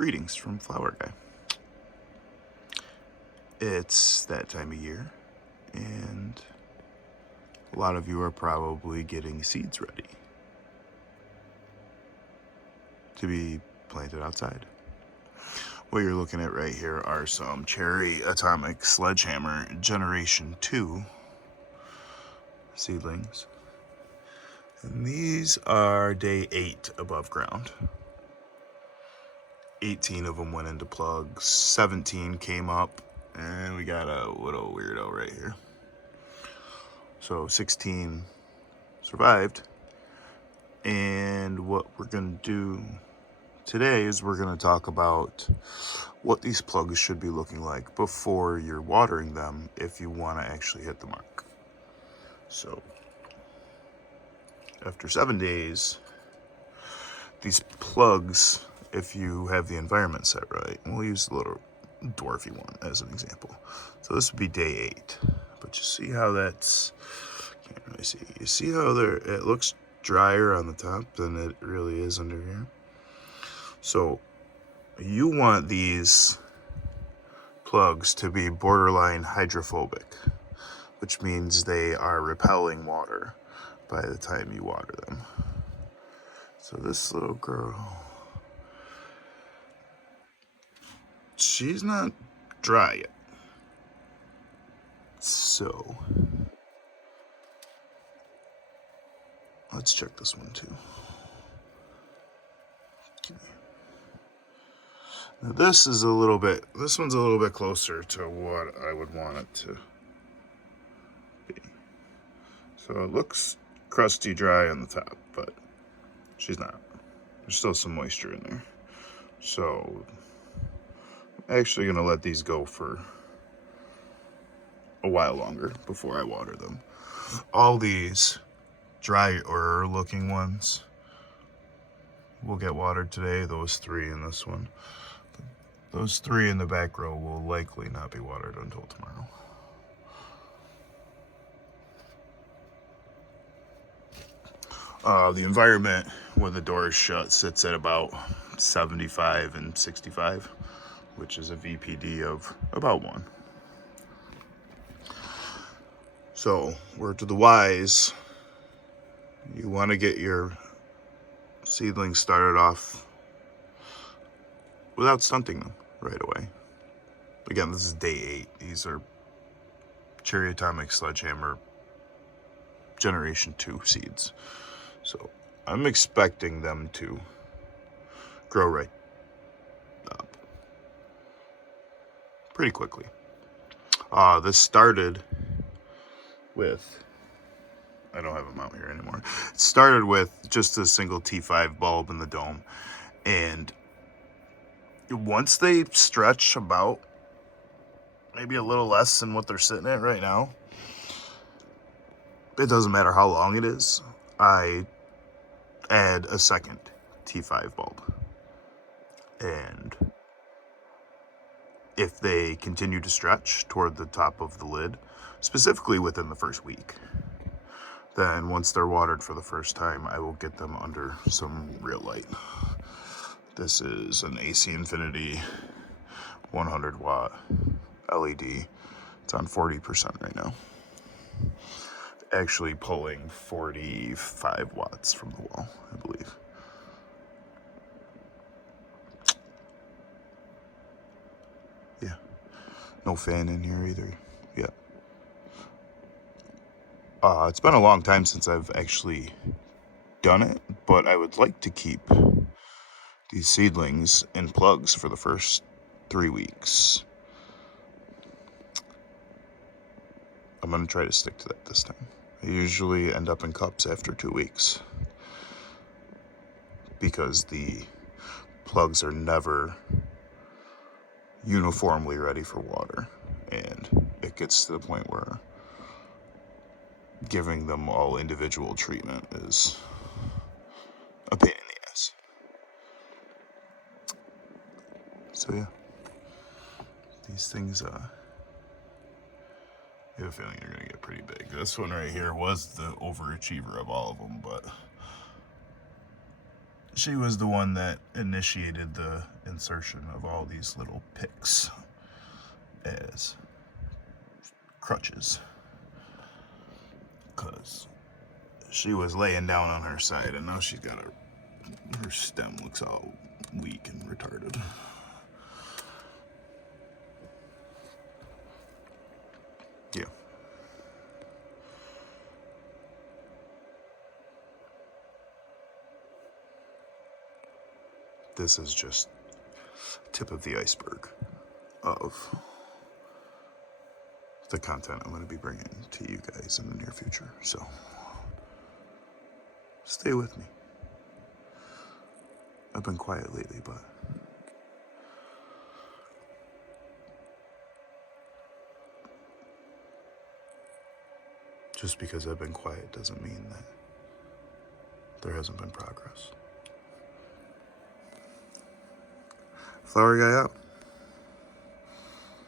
Greetings from Flower Guy. It's that time of year, and a lot of you are probably getting seeds ready to be planted outside. What you're looking at right here are some cherry atomic sledgehammer gen 2 seedlings. And these are day 8 above ground. 18 of them went into plugs, 17 came up, and we got a little weirdo right here. So 16 survived. And what we're going to do today is we're going to talk about what these plugs should be looking like before you're watering them if you want to actually hit the mark. So after 7 days, these plugs, if you have the environment set right, we'll use the little dwarfy one as an example. So this would be day 8, but you see how that's, can't really see. You see how it looks drier on the top than it really is under here. So you want these plugs to be borderline hydrophobic, which means they are repelling water by the time you water them. So this little girl, she's not dry yet. So let's check this one too. Now this one's a little bit closer to what I would want it to be. So it looks crusty dry on the top, but she's not. There's still some moisture in there. So I'm actually gonna let these go for a while longer before I water them. All these drier looking ones will get watered today, those 3 in this one. Those 3 in the back row will likely not be watered until tomorrow. The environment when the door is shut sits at about 75 and 65, which is a VPD of about 1. So, word to the wise, you want to get your seedlings started off without stunting them right away. Again, this is day 8. These are cherry atomic sledgehammer gen 2 seeds. So I'm expecting them to grow right up pretty quickly. This started with, I don't have them out here anymore. It started with just a single T5 bulb in the dome. And once they stretch about maybe a little less than what they're sitting at right now, it doesn't matter how long it is, I add a second T5 bulb. And if they continue to stretch toward the top of the lid, specifically within the first week, then once they're watered for the first time, I will get them under some real light. This is an AC Infinity 100 watt LED. It's on 40% right now. Actually pulling 45 watts from the wall, I believe. Yeah. No fan in here either. Yeah. It's been a long time since I've actually done it, but I would like to keep these seedlings in plugs for the first 3 weeks. I'm going to try to stick to that this time. I usually end up in cups after 2 weeks because the plugs are never uniformly ready for water, and it gets to the point where giving them all individual treatment is a pain in the ass. So yeah, these things, I have a feeling they're gonna get pretty big. This one right here was the overachiever of all of them, but she was the one that initiated the insertion of all these little picks as crutches, because she was laying down on her side and now she's got her stem looks all weak and retarded. Yeah. This is just tip of the iceberg of the content I'm going to be bringing to you guys in the near future. So stay with me. I've been quiet lately, but just because I've been quiet doesn't mean that there hasn't been progress. Flower guy out.